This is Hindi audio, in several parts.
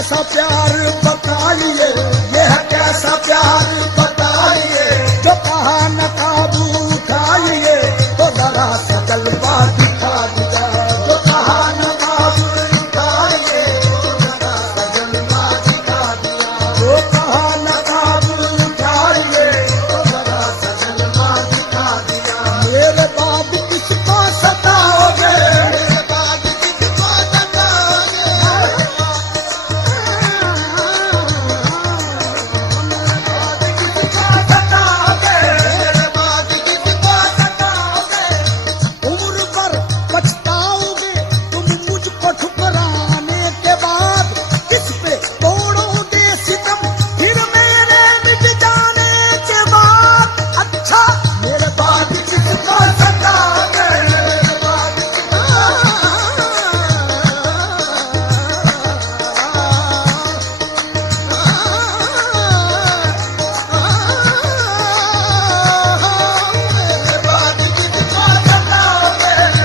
कैसा प्यार बताइए, ये है कैसा प्यार बताइए, जो कहा न काबू उठाइए तो जरा सा जलवा दिखा दिया, जो कहा न काबू उठाइए तो जरा सा जलवा दिखा दिया, जो कहा न काबू उठाइए तो जरा सा जलवा दिखा दिया। मेरे बाद किसको सताओगे, मेरे बाद किसको सताओगे, मेरे बाद किसको सताओगे, उम्र भर पछताओगे तुम मुझको ठुकराने के बाद, किस पे तोड़ोगे सितम फिर मेरे मिट जाने के बाद। अच्छा मेरे बाद किसको सताओगे, मेरे बाद किसको सताओगे।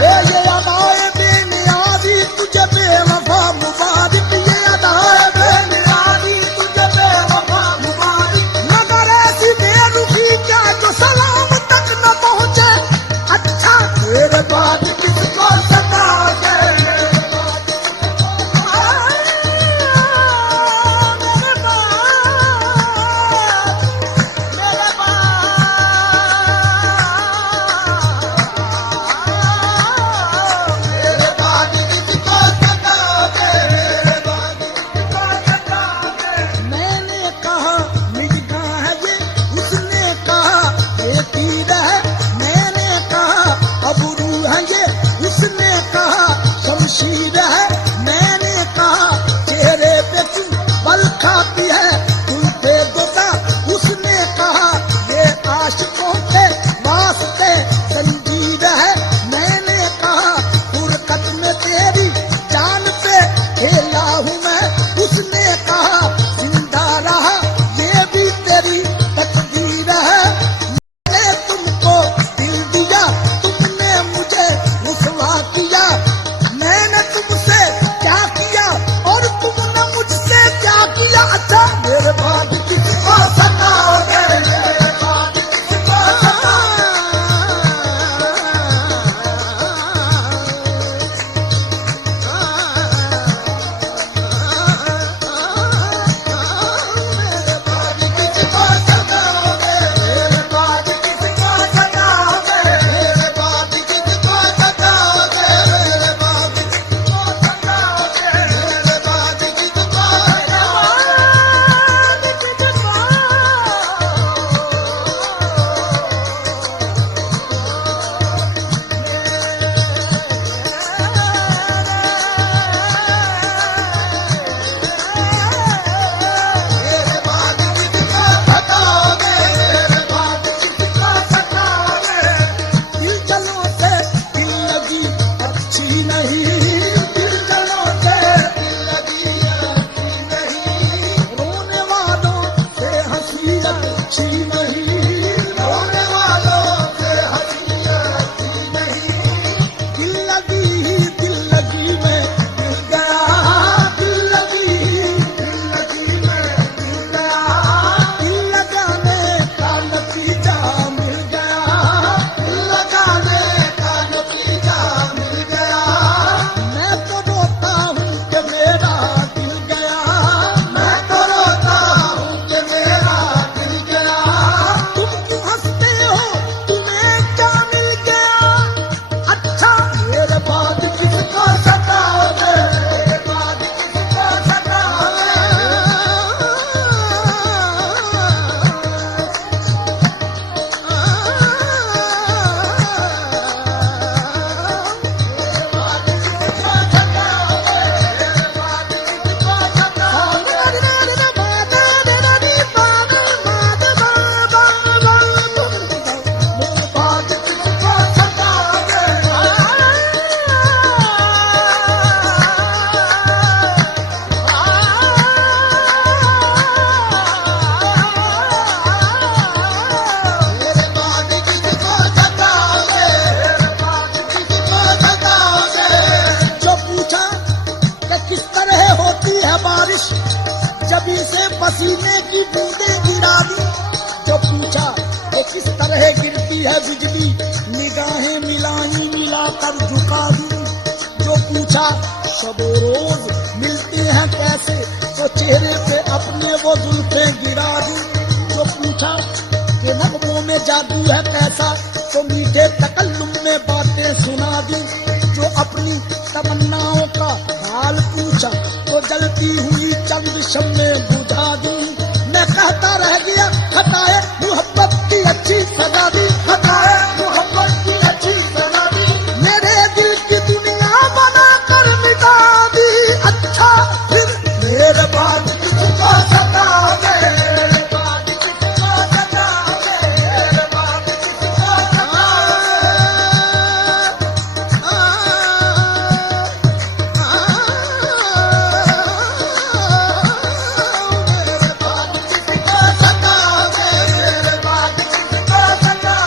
ये अदाए बेनियाजी तुझे बेवफा मुबारक, ये अदाए बेनियाजी तुझे बेवफा मुबारक, मगर ऐसी बेरुखी क्या जो सलाम तक न पहुंचे। अच्छा मेरे बाद किसको सताओगे, मेरे बाद मेरे बाद किसको सताओगे, मेरे बाद किसको सताओगे। मैंने कहा मिर्गा है ये, उसने कहा बेतीर है, मैंने कहा अबरू है ये, उसने कहा शमशीर है, मैंने कहा चेहरे पे क्यों बल खाती है तुमसे दोता, उसने कहा ये आशिकों के वास्ते जंजीर है, मैंने कहा फुरकत में तेरी जान पे खेला हूँ मैं, उसने कहा जिंदा रहा ये भी तेरी तकदीर है। मैंने तुमको दिल दिया तुमने मुझे रुसवा किया, मैंने तुमसे क्या किया और तुमने मुझसे क्या किया। अच्छा मेरे बाद किसको सताओगे, मेरे बाद किसको सताओगे। मेरे बाद किसको सताओगे, मेरे बाद किसको सताओगे, मेरे बाद किसको सताओगे, मेरे बाद किसको सताओगे, मेरे बाद किसको सताओगे। हुई है बारिश, जबी से पसीने की बूंदें गिरा दी। जो पूछा कि किस तरह गिरती है बिजली, निगाहें मिलाई मिलाकर झुका दी। जो पूछा शबो रोज मिलती हैं कैसे, तो चेहरे पे अपने वो जुल्फें गिरा दी। जो पूछा कि नगमों में जादू है कैसा, तो मीठे तकल्लुम में बातें सुना दी। जो अपनी तमन्नाओं का हाल पूछा, तो जलती हुई चंद शम्में बुझा दी। मैं कहता रह गया खताए मोहब्बत की अच्छी सजा दी, खताए मोहब्बत की अच्छी सजा दी। मेरे दिल की दुनिया बना कर मिटा दी। अच्छा फिर मेरे बाद किसको सतावे, मेरे बाद किसको सतावे, मेरे बाद किसको सतावे। मेरे बाद किसको सतावे, मेरे बाद किसको सतावे।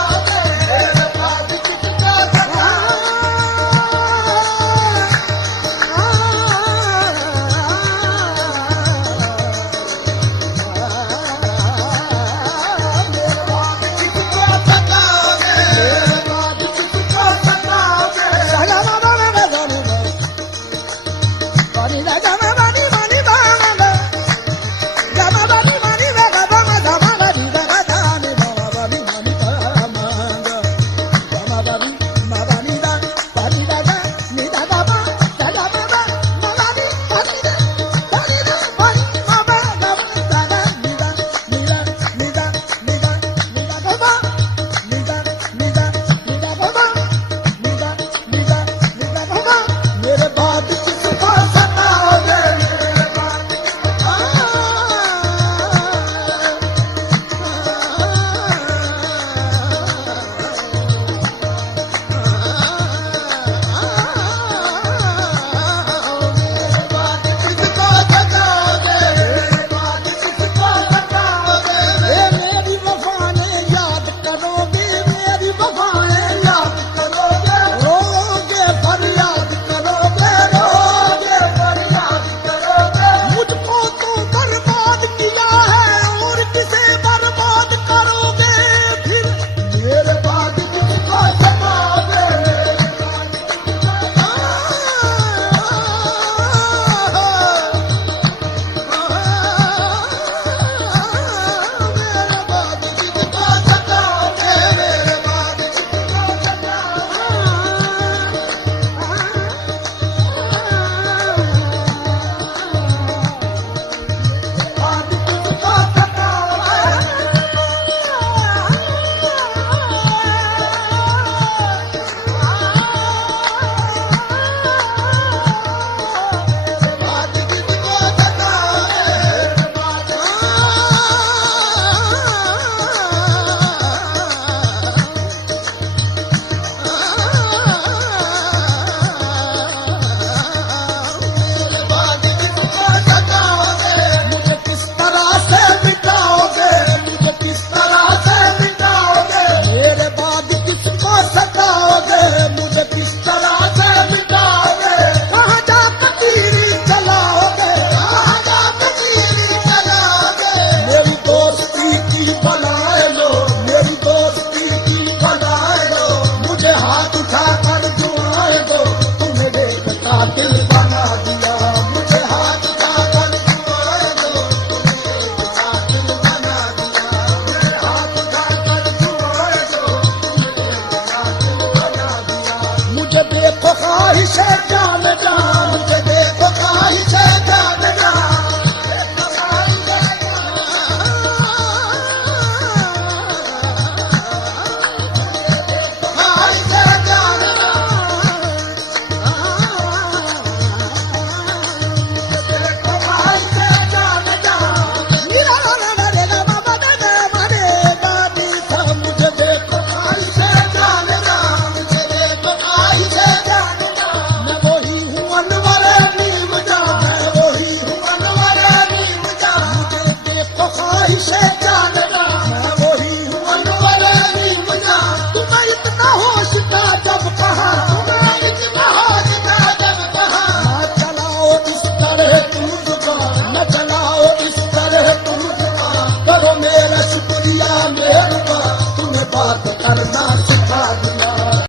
साथ